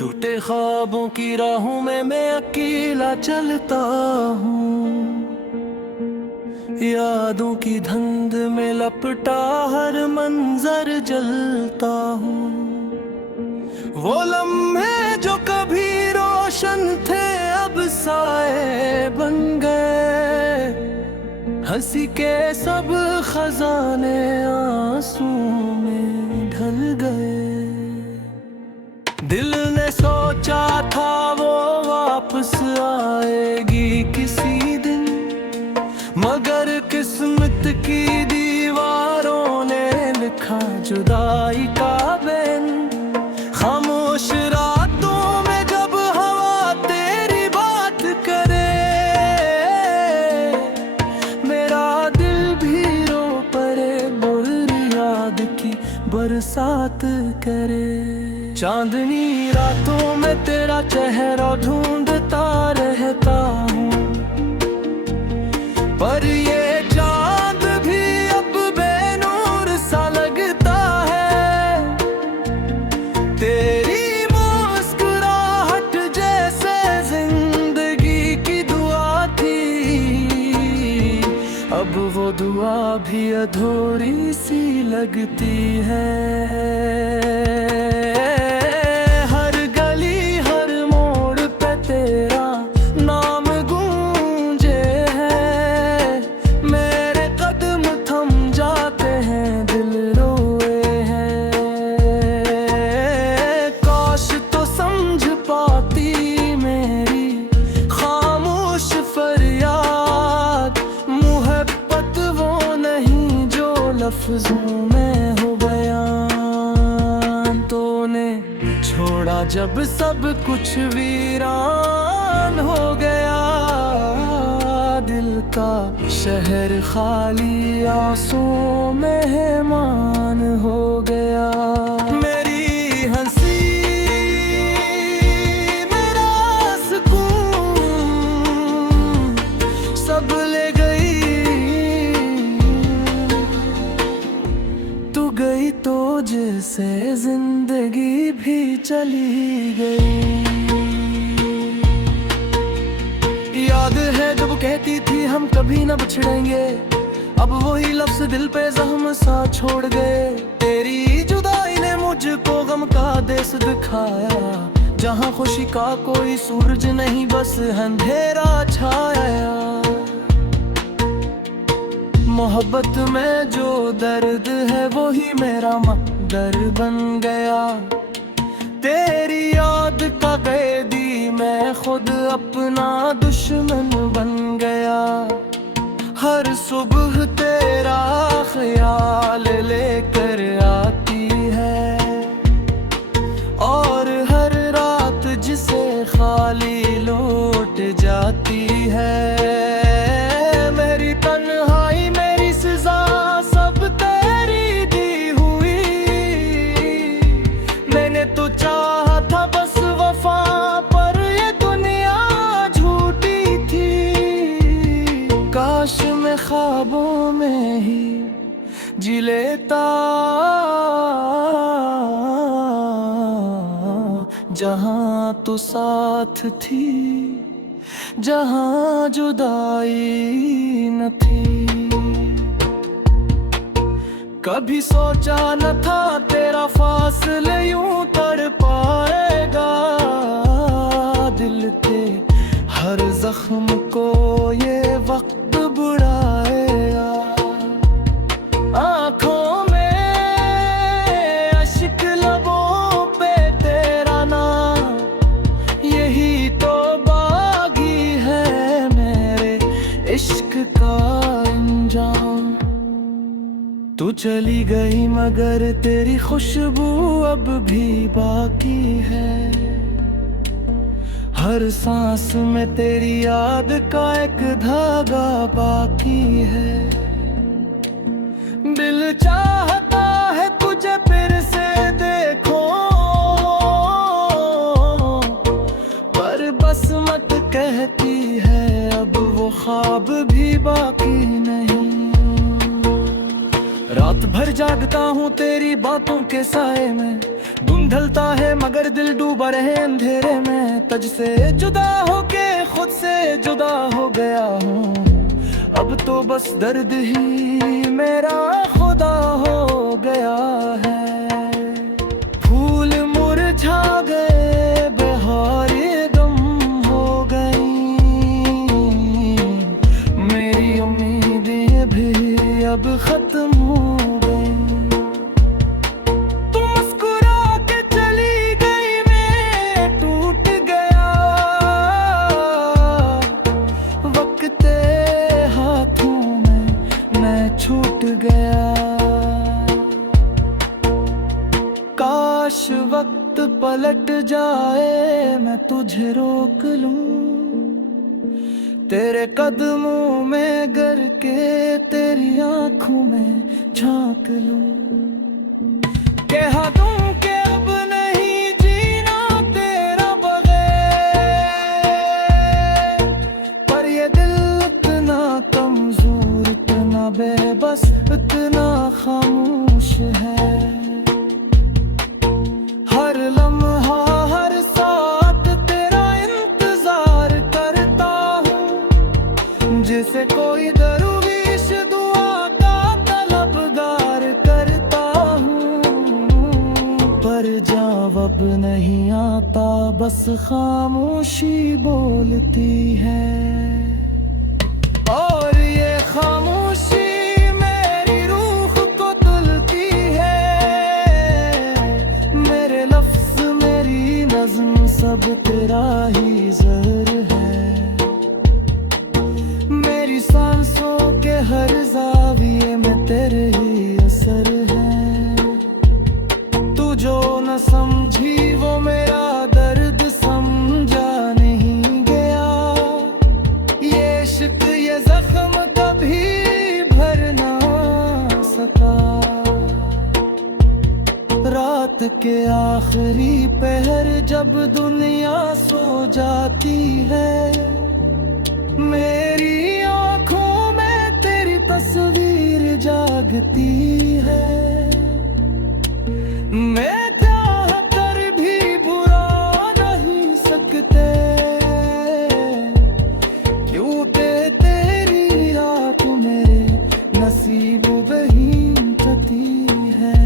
टूटे ख्वाबों की राहों में मैं अकेला चलता हूँ। यादों की धुंध में लपटा हर मंजर जलता हूँ। वो लम्हे जो कभी रोशन थे अब साए बन गए। हंसी के सब खजाने आंसू में ढल गए। दिल ने सोचा था वो वापस आएगी किसी दिन, मगर किस्मत की दीवारों ने लिखा जुदाई का बैन। खामोश रातों में जब हवा तेरी बात करे, मेरा दिल भी रो पड़े, बुरी याद की बरसात करे। चांदनी रातों में तेरा चेहरा ढूंढता रहता हूँ, पर ये चांद भी अब बेनूर सा लगता है। तेरी मुस्कुराहट जैसे जिंदगी की दुआ थी, अब वो दुआ भी अधूरी सी लगती है। लफ्ज़ों में हो बयान, तूने छोड़ा जब सब कुछ वीरान हो गया। दिल का शहर खाली आंसू मेहमान हो गया। मेरी हंसी मेरा सुकून सब ले गई, तो जैसे जिंदगी भी चली गई। याद है जब कहती थी हम कभी न बिछड़ेंगे, अब वही लफ्ज़ दिल पे जख्म सा छोड़ गए। तेरी जुदाई ने मुझको गम का देश दिखाया, जहाँ खुशी का कोई सूरज नहीं बस अंधेरा छाया। मोहब्बत में जो दर्द है वही मेरा मकदर बन गया। तेरी याद का कैदी मैं खुद अपना दुश्मन बन गया। हर सुबह तेरा ख्याल लेकर आती है, और हर रात जिसे खाली लौट जाती है। ख्वाबों में ही जी लेता, जहाँ तू साथ थी, जहाँ जुदाई न थी। कभी सोचा न था तेरा फासले यूं तड़पाएगा। दिल के हर जख्म को ये वक्त बुढ़ाएगा। आँखों में अश्क, लबों पे तेरा नाम, यही तो बागी है मेरे इश्क का अंजाम। तू चली गई मगर तेरी खुशबू अब भी बाकी है। हर सांस में तेरी याद का एक धागा बाकी है। दिल चाहता है तुझे फिर से देखो, पर बस मत कहती है अब वो ख्वाब भी बाकी नहीं। रात भर जागता हूँ तेरी बातों के साए में, ढलता है मगर दिल डूबा रहे अंधेरे में। तुझसे जुदा होके खुद से जुदा हो गया हूँ। अब तो बस दर्द ही मेरा खुदा हो गया है। फूल मुरझा गए, बहारें गम हो गई, मेरी उम्मीदें भी अब खत्म हो गई। तुम मुस्कुरा के चली गई, मैं टूट गया। वक्त हाथों में मैं छूट गया। काश वक्त पलट जाए, मैं तुझे रोक लूं, तेरे कदमों में गिर के तेरी आंखों में झांक लूं। कह दूं कि अब नहीं जीना तेरा बगैर, पर ये दिल इतना कमजोर, इतना बेबस, इतना खामोश है। हर लम्हा हर साथ तेरा इंतजार करता हूँ, जैसे कोई दरवेश दुआ का तलबगार करता हूँ। पर जवाब नहीं आता, बस खामोशी बोलती है। और ये खामोशी मेरी रूह को तुलती है। मेरे लफ्ज मेरी नज़्म सब तेरा ही ज़हर है। मेरी सांसों के हर ज़ाविये में तेरे ही असर है। तू जो न समझी वो मेरा दर्द समझा नहीं गया। ये इश्क ये जख्म कभी भर ना सका। रात के आखिरी पहर जब दुनिया सो जाती है, मेरी आंखों में तेरी तस्वीर जागती है। मैं चाह कर भी बुरा नहीं सकते, क्यों तेरी रात मेरे नसीब बही कती है।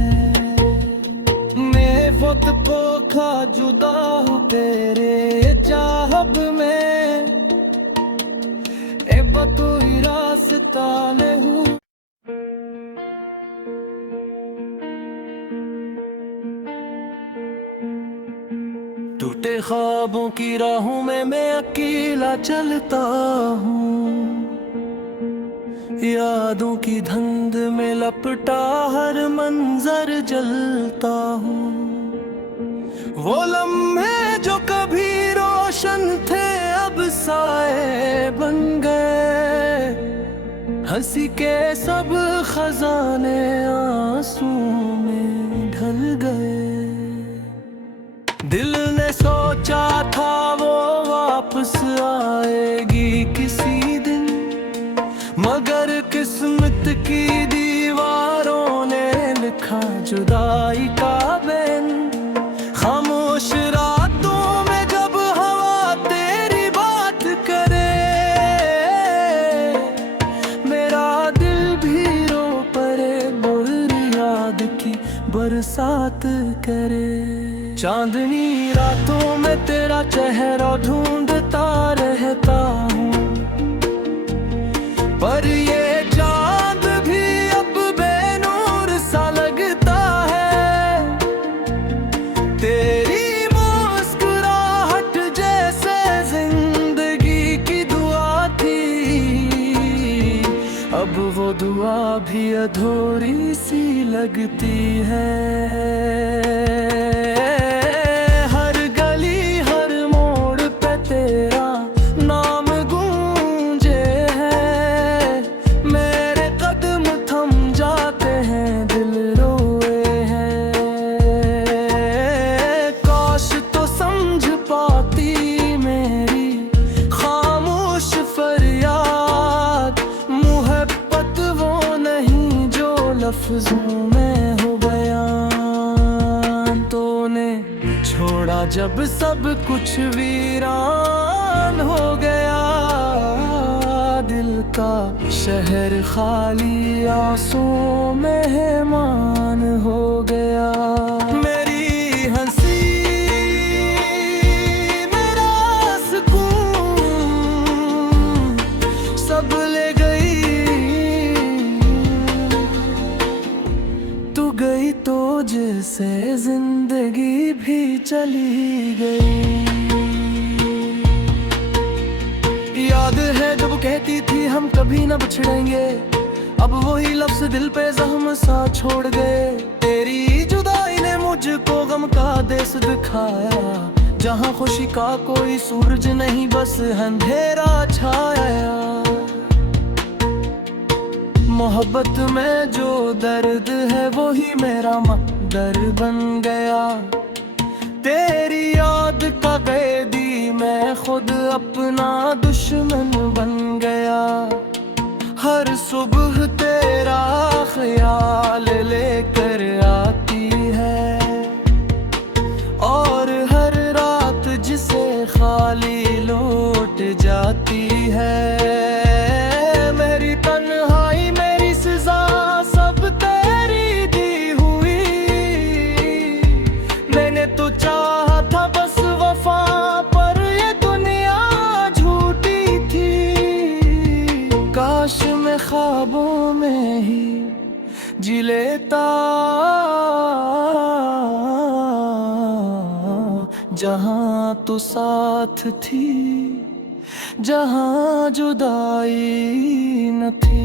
मैं वक्त को खा जुदा हूँ तेरे चाहब में, ए बतोई रास्ता ले हूँ। टूटे ख्वाबों की राहों में मैं अकेला चलता हूँ। यादों की धुंध में लपटा हर मंजर जलता हूँ। वो लम्हे जो कभी रोशन थे अब साए बन गए। हंसी के सब खजाने आंसू में ढल गए। दिल ने सोचा था वो वापस आएगी किसी दिन, मगर किस्मत की दीवारों ने लिखा जुदाई का बैन। खामोश रातों में जब हवा तेरी बात करे, मेरा दिल भी रो पड़े, बुरी याद की बरसात करे। चांदनी रातों में तेरा चेहरा ढूंढता रहता हूँ, पर ये चांद भी अब बेनूर सा लगता है। तेरी मुस्कुराहट जैसे जिंदगी की दुआ थी, अब वो दुआ भी अधूरी सी लगती है। लफ्जों में हो बयान तो जब सब कुछ वीरान हो गया, दिल का शहर खाली आंसुओं मेहमान हो गया। मेरी हंसी मेरा सुकून सब ले गई, तू गई तो जैसे जिंदगी भी चली गई। याद है जब कहती थी हम कभी न बिछड़ेंगे, अब वही लफ्ज दिल पे जख्म सा छोड़ गए। तेरी जुदाई ने मुझको गम का देश दिखाया, जहाँ खुशी का कोई सूरज नहीं बस अंधेरा छाया। मोहब्बत में जो दर्द है वही मेरा मकदर बन गया। तेरी याद का कैदी मैं खुद अपना दुश्मन बन गया। हर सुबह तेरा ख्याल लेकर आती है, और हर रात जिसे खाली लौट जाती है। मेरी तन्हाई मेरी सजा सब तेरी दी हुई, मैंने तो चाहा था बस वफा, पर ये दुनिया झूठी थी। काश मैं ख्वाबों में ही जी लेता, जहाँ तू साथ थी, जहाँ जुदाई न थी।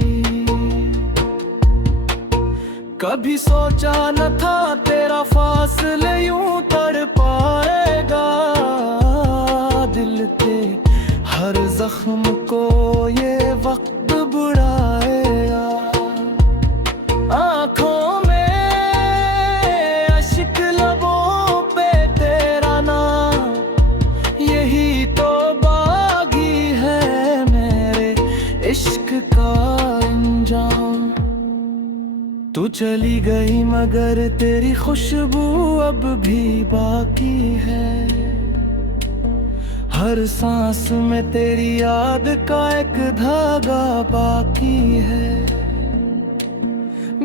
कभी सोचा न था तेरा फासले यूं तड़पाएगा, दिल के हर जख्म को ये वक्त बुढ़ाएगा। आँखों में अश्क लबों पे तेरा नाम, यही तो बागी है मेरे इश्क का अंजाम। तू चली गई मगर तेरी खुशबू अब भी बाकी है, हर सांस में तेरी याद का एक धागा बाकी है।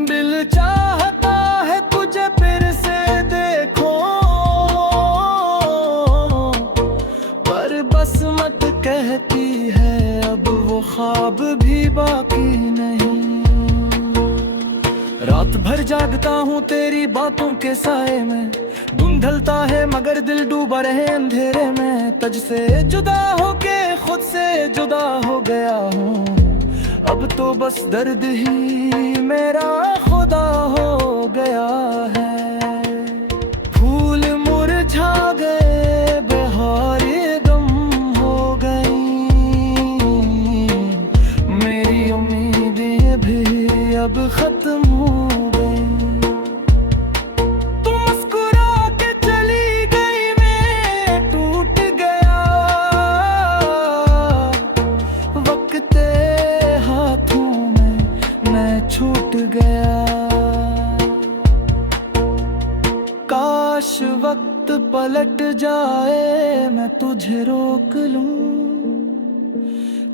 दिल चाहता है तुझे फिर से देखूं, पर बस मत कहती है अब वो ख्वाब भी बाकी नहीं। रात भर जागता हूँ तेरी बातों के साए में, धुंधलता है मगर दिल डूबा रहे अंधेरे में। तुझ से जुदा होके खुद से जुदा हो गया हूँ, अब तो बस दर्द ही मेरा खुदा हो गया है। फूल मुरझा गए बहारें गम हो गई, मेरी उम्मीदें भी अब खत्म हो गई। तू मुस्कुरा के चली गई, मैं टूट गया, वक्त हाथों में मैं छूट गया। काश वक्त पलट जाए मैं तुझे रोक लूं,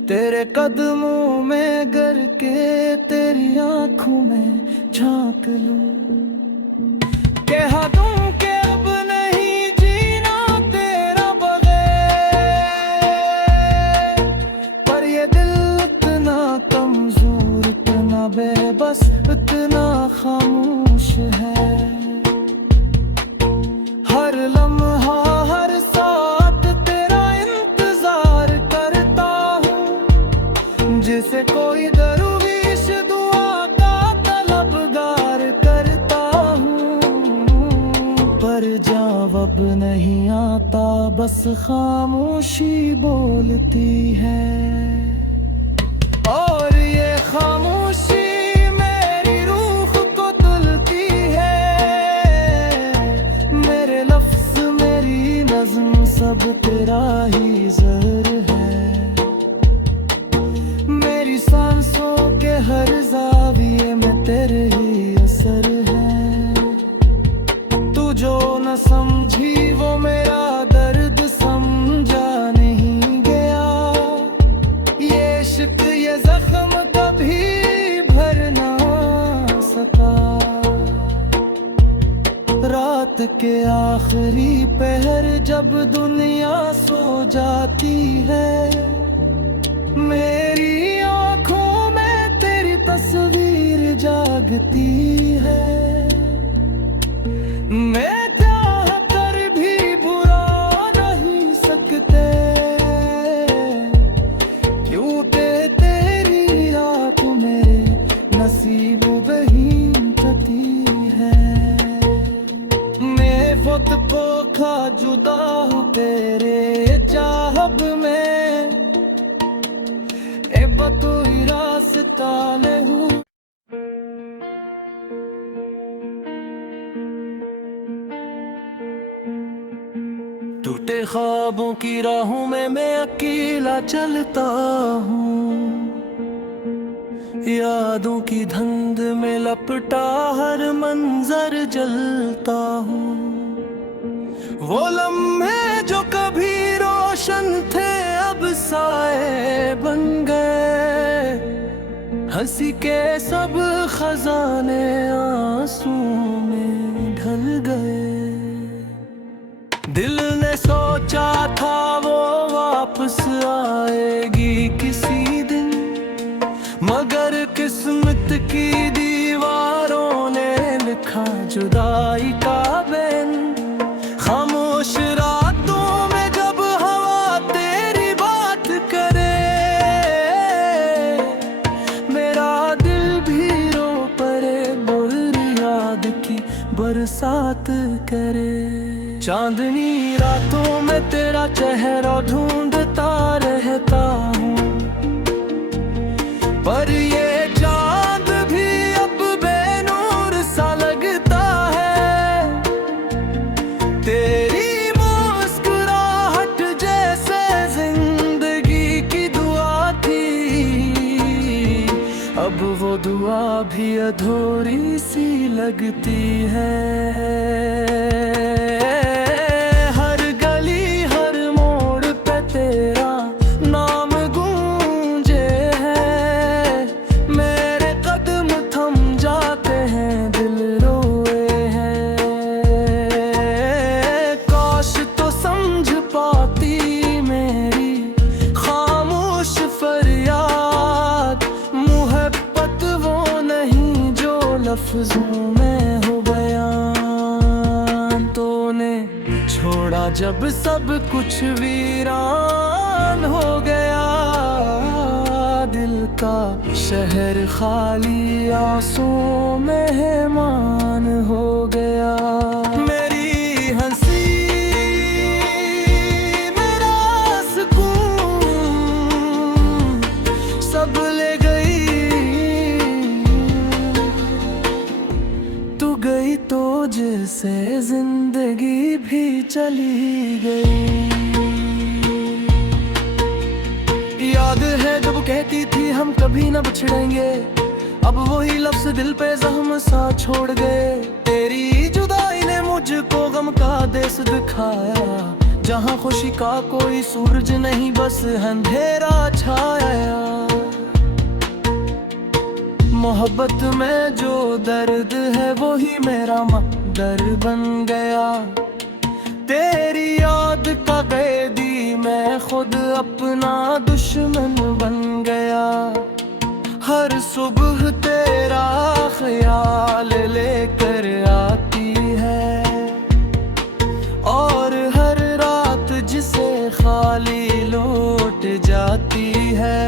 तेरे कदमों में गिर के तेरी आंखों में झांक लूं। कह दूं कि अब नहीं जीना तेरा बगैर, पर ये दिल इतना कमजोर, इतना बेबस, इतना खामोश है। हर लम्हा हर साथ तेरा इंतजार करता हूँ, जैसे कोई दरवेश दुआ का तलबगार करता हूँ। पर जवाब नहीं आता, बस खामोशी बोलती है, और ये खामोशी मेरी रूह को तुलती है। मेरे लफ्ज मेरी नज़्म सब तेरा ही ज़हर है, मेरी सांसों के हर ज़ाविये में तेरे ही असर है। तू जो न समझी वो मेरा के आखिरी पहर जब दुनिया सो जाती है, मेरी आंखों में तेरी तस्वीर जागती है। मैं चाह कर भी बुरा नहीं सकते, क्योंकि तेरी रात मेरे नसीब बहीन कती है। मैं वक्त को खा जुदा हूँ तेरे चाहब में, ए बतोई रास्ता ले हूँ। टूटे ख्वाबों की राहों में मैं अकेला चलता हूँ, यादों की धुंध में लपटा हर मंजर जलता हूँ। वो लम्हे जो कभी रोशन थे अब साए बन गए, हंसी के सब खजाने आंसू में ढल गए। दिल ने सोचा था वो वापस आएगी किसी दिन, मगर किस्मत की दीवारों ने लिखा जुदाई का बैन। खामोश रातों में जब हवा तेरी बात करे, मेरा दिल भी रो पड़े, बुरी याद की बरसात करे। चांदनी रातों में तेरा चेहरा ढूंढता रहता हूँ, पर ये चांद भी अब बेनूर सा लगता है। तेरी मुस्कुराहट जैसे जिंदगी की दुआ थी, अब वो दुआ भी अधूरी सी लगती है। लफ्जों में हो बयान तूने छोड़ा जब सब कुछ वीरान हो गया। दिल का शहर खाली आंसुओं मेहमान हो गया। मेरी हंसी मेरा सुकून सब ले गई, तू गई तो जैसे जिंदगी भी चली गई। याद है जब कहती थी हम कभी न बिछड़ेंगे, अब वही लफ्ज दिल पे जख्म सा छोड़ गए। तेरी जुदाई ने मुझको गम का देश दिखाया, जहाँ खुशी का कोई सूरज नहीं बस अंधेरा छाया। मोहब्बत में जो दर्द है वही मेरा मकदर बन गया। तेरी याद का कैदी मैं खुद अपना दुश्मन बन गया। हर सुबह तेरा ख्याल लेकर आती है, और हर रात जिसे खाली लौट जाती है।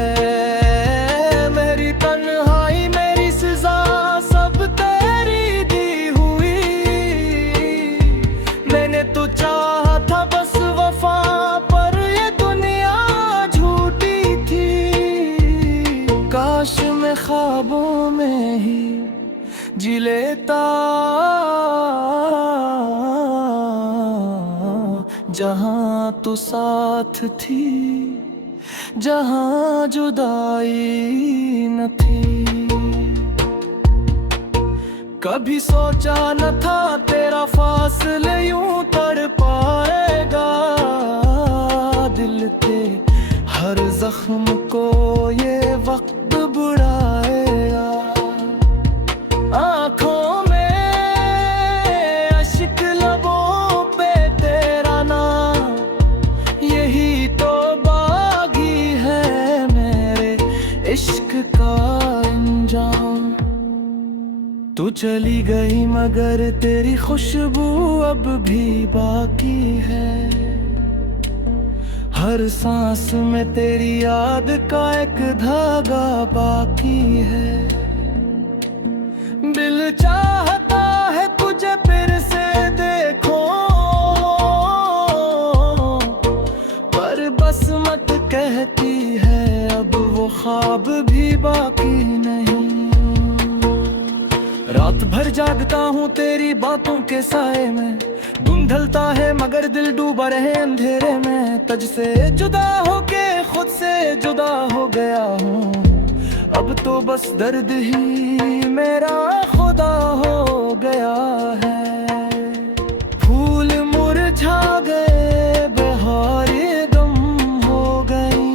मेरी तन्हाई मेरी सजा सब तेरी दी हुई, मैंने तो चाहा था बस वफा, पर ये दुनिया झूठी थी। काश मैं ख्वाबों में ही जी लेता, जहाँ तू साथ थी, जहाँ जुदाई न थी। कभी सोचा न था तेरा फासले यूं तड़ पाएगा। दिल के हर जख्म को ये वक्त बुढ़ाएगा। आँखों में अश्क लबों तू चली गई मगर तेरी खुशबू अब भी बाकी है। हर सांस में तेरी याद का एक धागा बाकी है। दिल चाहता है तुझे फिर से देखो, पर बस मत कहती है अब वो ख्वाब भी बाकी नहीं। रात भर जागता हूँ तेरी बातों के साए में, दिन ढलता है मगर दिल डूबा रहे अंधेरे में। तुझसे जुदा होके खुद से जुदा हो गया हूँ, अब तो बस दर्द ही मेरा खुदा हो गया है। फूल मुरझा गए, बहारें गम हो गई,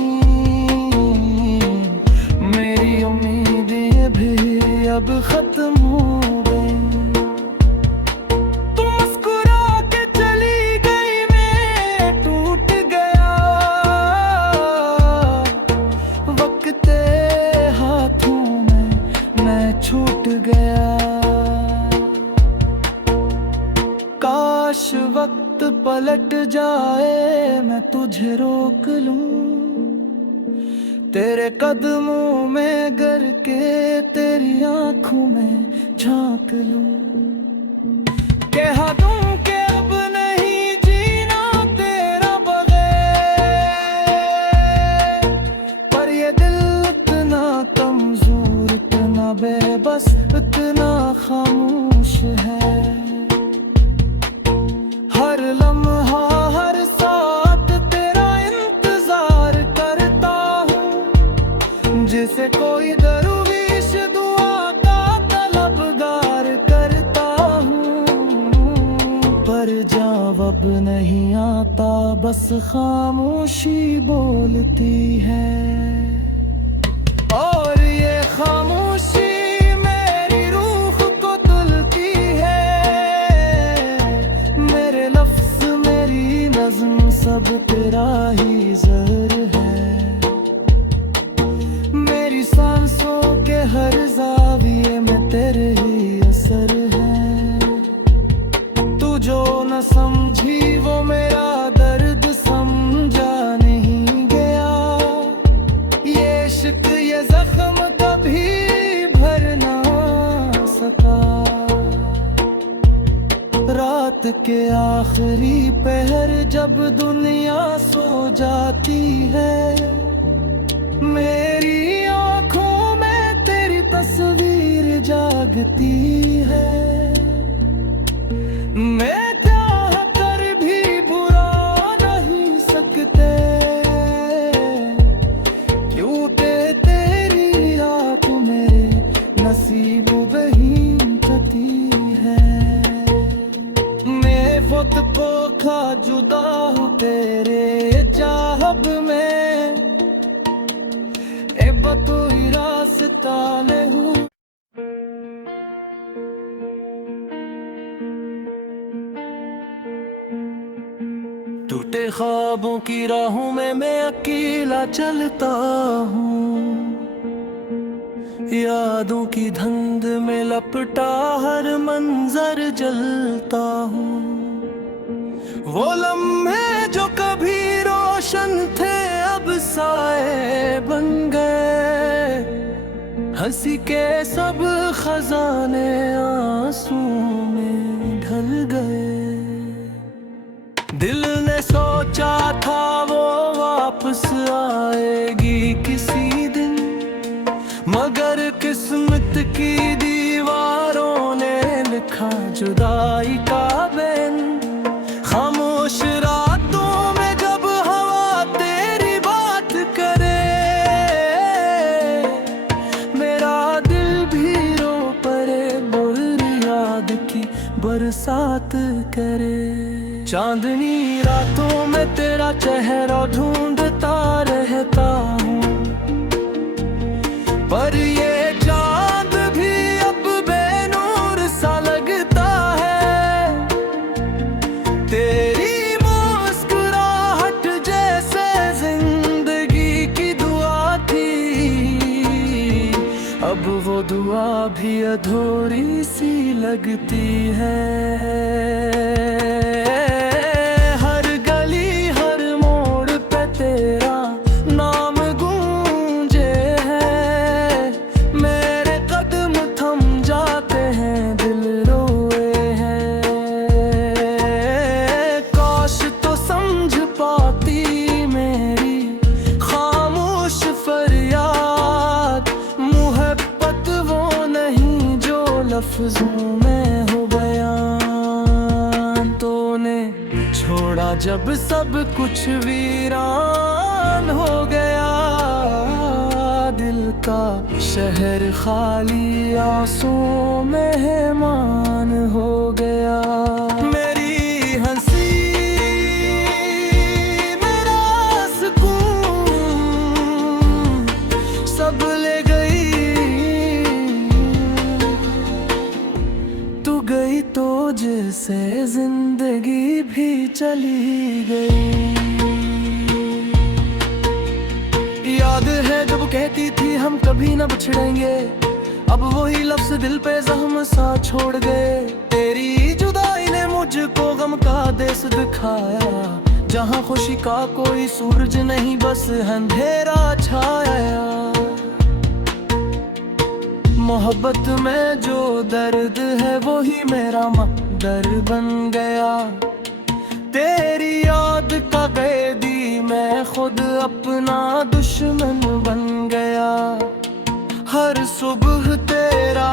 मेरी उम्मीदें भी अब खत्म हो गई। तुम मुस्कुरा के चली गई, मैं टूट गया, वक्त हाथों में मैं छूट गया। काश वक्त पलट जाए, मैं तुझे रोक लूं, तेरे कदमों में गिर के तेरी आंखों में झांक लूं। कह दूं कि अब नहीं जीना तेरा बगैर, पर ये दिल इतना कमजोर, इतना बेबस, इतना खामोश है। हर लम्हा हर साथ तेरा इंतजार करता हूँ, जैसे कोई दरवेश दुआ का तलबगार करता हूँ, पर जवाब नहीं आता, बस खामोशी बोलती है। और ये खामोशी मेरी रूह को तुलती है, मेरे लफ्ज मेरी नज़्म सब तेरा ही ज़हर है। मेरी सांसों के हर ज़ाविये में तेरे ही असर है। तू जो न समझी वो मेरा दर्द समझा नहीं गया, ये इश्क ये जख्म कभी भर ना सका। रात के आखिरी पहर जब दुनिया सो जाती है, मेरी आंखों में तेरी तस्वीर जागती है। मैं चाह कर भी बुरा नहीं सकते, क्योंकि तेरी रात मेरे नसीब वही कटी है। मैं वक्त को खा जुदा हूँ तेरे चाहब में, कोई रास्ता नहीं। टूटे ख्वाबों की राहों में मैं अकेला चलता हूँ, यादों की धुंध में लपटा हर मंजर जलता हूँ। वो लम्हे जो कभी रोशन थे अब साए बन गए, हंसी के सब खजाने आंसू में ढल गए। दिल ने सोचा था वो वापस आएगी किसी दिन, मगर किस्मत की दीवारों ने लिखा जुदाई का बैन। खामोश रातों में जब हवा तेरी बात करे, मेरा दिल भी रो पड़े, बुरी याद की बरसात करे। चांदनी रातों में तेरा चेहरा ढूंढता रहता हूँ, पर ये चांद भी अब बेनूर सा लगता है। तेरी मुस्कुराहट जैसे जिंदगी की दुआ थी, अब वो दुआ भी अधूरी सी लगती है। हर गली हर मोड़ पे तेरा नाम गूंजे है। मेरे कदम थम जाते हैं, दिल रोए हैं। काश तो समझ पाती मेरी खामोश फरियाद। मोहब्बत वो नहीं जो लफ्जों में हो बयान। तूने छोड़ा जब सब कुछ वीरान हो गया। दिल का शहर खाली आंसुओं मेहमान हो गया। मेरी हंसी मेरा सुकून सब ले गई। तू गई तो जैसे जिंदगी भी चली गई। याद है जब कहती थी हम कभी न बिछड़ेंगे। अब वही लफ्ज दिल पे जख्म सा छोड़ गए। तेरी जुदाई ने मुझको गम का देश दिखाया। जहाँ खुशी का कोई सूरज नहीं, बस अंधेरा छाया। मोहब्बत में जो दर्द है वही मेरा मकदर बन गया। तेरी याद का कैदी मैं खुद अपना दुश्मन बन गया। हर सुबह तेरा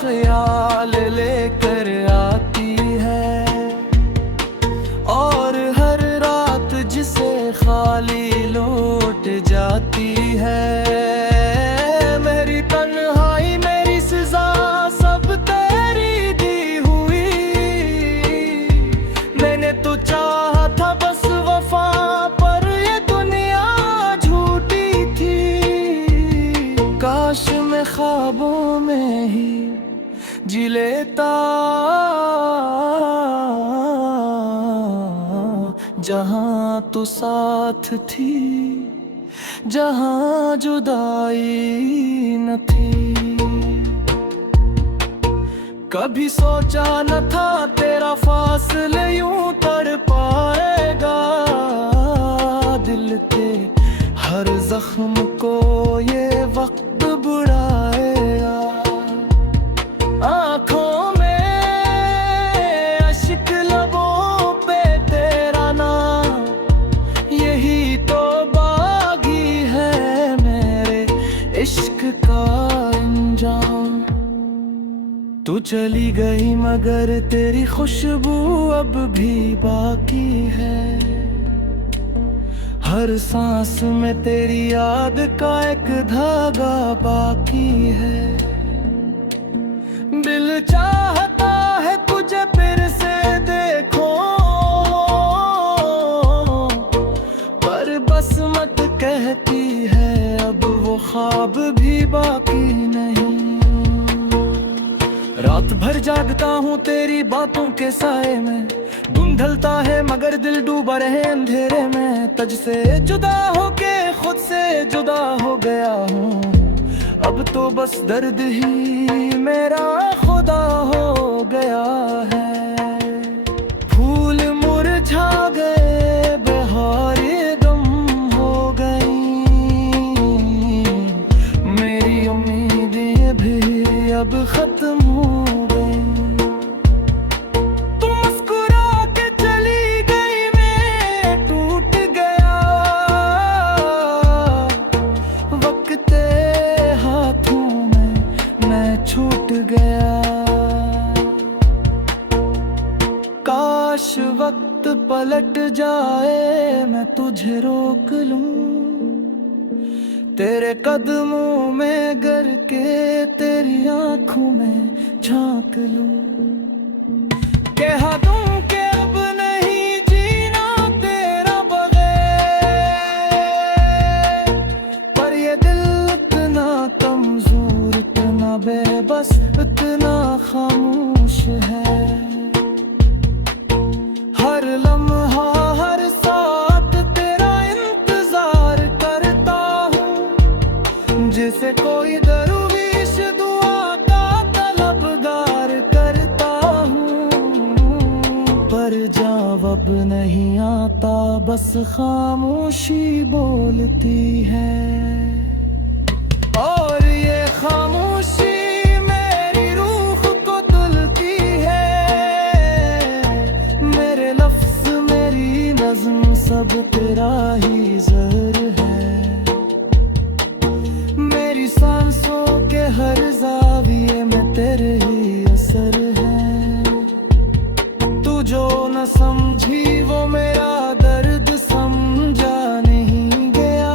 ख्याल लेकर आती है, और हर रात जिसे खाली लौट जाती है। मेरी तन्हाई मेरी सजा सब तेरी दी हुई। मैंने तो चाहा था बस वफा, पर ये दुनिया झूठी थी। काश मैं ख्वाबों में ही जी लेता, जहाँ तू साथ थी, जहाँ जुदाई न थी। कभी सोचा न था तेरा फासले यूं तड़ पाएगा। दिल के हर जख्म को ये वक्त बुढ़ाएगा। आँखों में अश्क, लबों पे तेरा नाम, यही तो बागी है मेरे इश्क का अंजाम। तू चली गई मगर तेरी खुशबू अब भी बाकी है। हर सांस में तेरी याद का एक धागा बाकी है। दिल चाहता है तुझे फिर से देखो, पर बस मत कहती है अब वो ख्वाब भी बाकी नहीं। रात भर जागता हूँ तेरी बातों के साए में। ढलता है मगर दिल डूबा रहे अंधेरे में। तुझसे जुदा होके खुद से जुदा हो गया हूँ। अब तो बस दर्द ही मेरा खुदा हो गया है। फूल मुरझा गए, बहारें गम हो गई। मेरी उम्मीदें भी अब खत्म हो गई। छूट गया। काश वक्त पलट जाए, मैं तुझे रोक लूं। तेरे कदमों में गिर के तेरी आंखों में झांक लूं। कह दूं कि अब नहीं जीना तेरा बगैर, पर ये दिल इतना कमजोर, इतना बेबस, इतना खामोश है। हर लम्हा हर साथ तेरा इंतजार करता हूँ, जैसे कोई दरवेश दुआ का जवाब नहीं आता, बस खामोशी बोलती है। और ये खामोशी मेरी रूह को तुलती है। मेरे लफ्ज मेरी नज़्म सब तेरा ही ज़हर है। मेरी सांसों के हर ज़ाविये में तेरे ही असर है। तू जो न समझी वो मेरा दर्द समझा नहीं गया।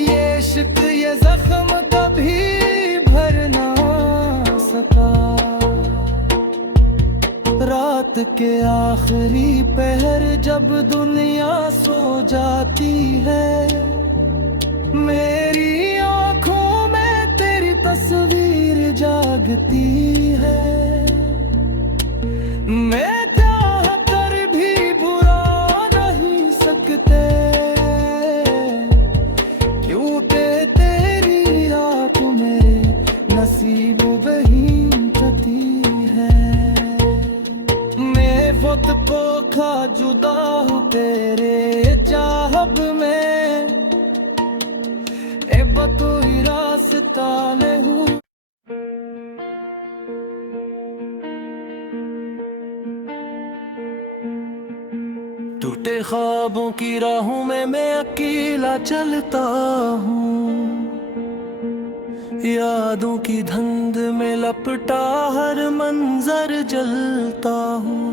ये इश्क ये जख्म कभी भर ना सका। रात के आखिरी पहर जब दुनिया सो जाती है, मेरी आंखों में तेरी तस्वीर जागती है। मैं चाह कर भी बुरा नहीं सकते, क्योंकि तेरी रात मेरे नसीब वही कटी है। मैं वक्त को खा जुदा हूँ तेरे चाहब में, ए बतोई रास्ता ले हूँ। टूटे ख्वाबों की राहों में मैं अकेला चलता हूँ। यादों की धुंध में लपटा हर मंजर जलता हूँ।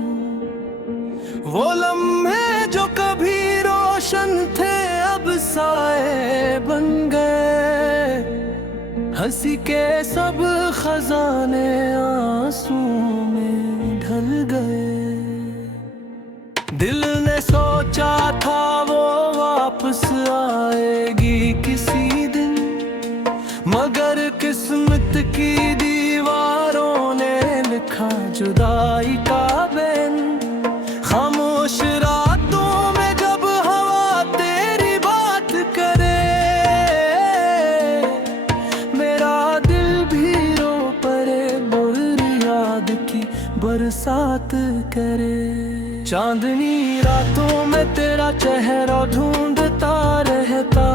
वो लम्हे जो कभी रोशन थे अब साए बन गए। हंसी के सब खजाने आंसू में ढल गए। दिल ने सोचा था वो वापस आएगी किसी दिन, मगर किस्मत की दीवारों ने लिखा जुदाई का बैन। खामोश रातों में जब हवा तेरी बात करे, मेरा दिल भी रो पड़े, बुरी याद की बरसात करे। चांदनी रातों में तेरा चेहरा ढूंढता रहता